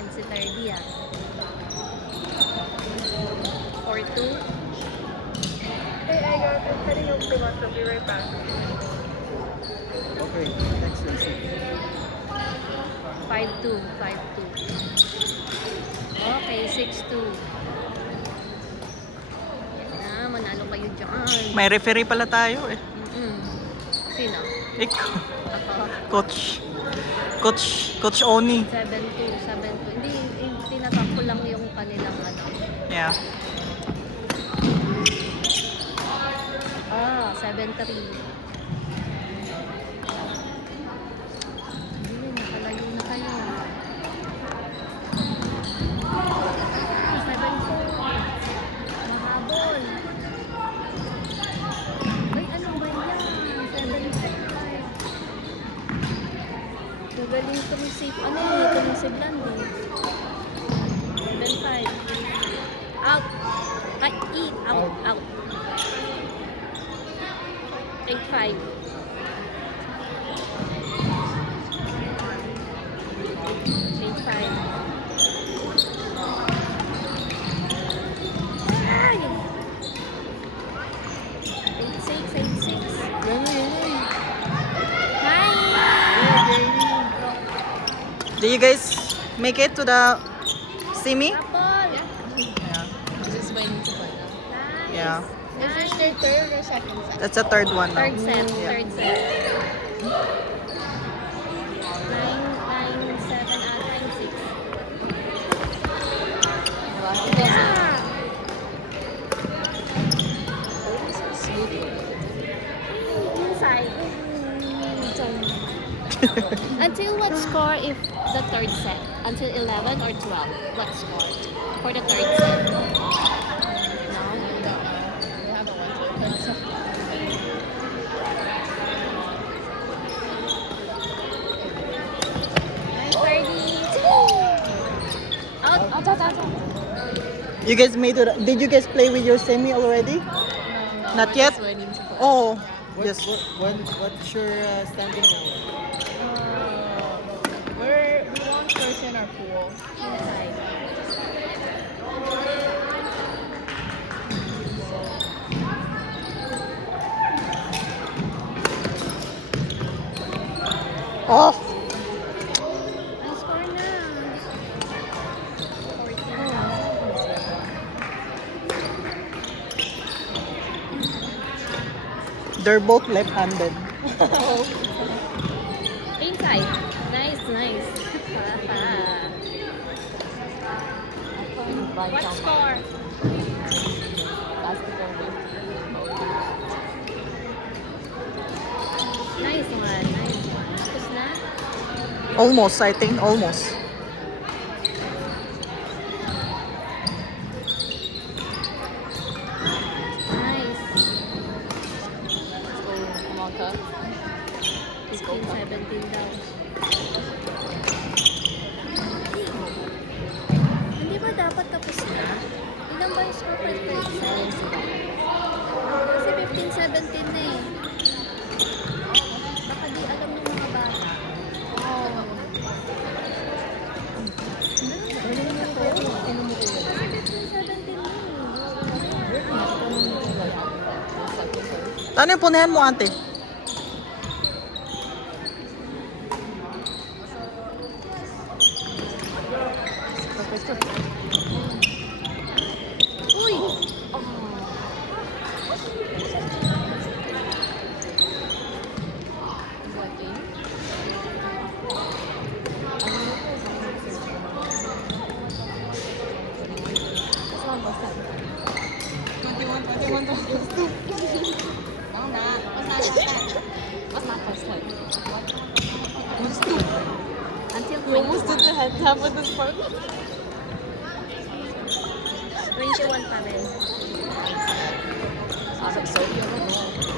And si Lardy 4-2. Hey, I'm heading over to lunch. I'll be right back. Okay, next lesson. 5-2. Okay, 6-2. Yan na, manalo kayo dyan. May referee pala tayo eh. Sino? Ikaw. Ako. Coach Oni. 7-2. Hindi, tinatakpo lang yung kanilang ano. Yeah. 7-3. Nakalayo na kayo. 7-4. Mahabol. Ay, ano ba yan? 7-5. Gagaling tumisip. Ano yun? Tumisip lang din. 7-5. Out. Ay, out. 8-5. 8-5. Ay! 8-6. Do you guys make it to the semi? Apple! Yeah. Just waiting to find out. Nice! Yeah. Is this their third or second set? That's the third one now. Third set. Yeah. 9-7 ata yung 6. Yeah! Inside. Until what score if the third set? Until 11 or 12? What score for the third set? No? We haven't went to the third set. Out. You guys made it. Did you guys play with your semi already? Not yet? Just waiting to find out. Oh, What, yes. what's your standing now? We want first in our pool. Inside. Oh, Ang score na. 14. they're both left-handed. Inside. Nice. What score? Basketball game. Nice one. Tapos na? Almost, I think. Almost. Nice. Let's go, Kamalka. 16-17 daw. Hindi ba dapat tapos na? Ilan ba yung score per third set? Kasi 15-17 na eh. Baka di alam ng mga bata. Ano yung punahan mo, ate? Uy! Until We almost did the head tap with this part. 21 pa rin. Sabi, so yun.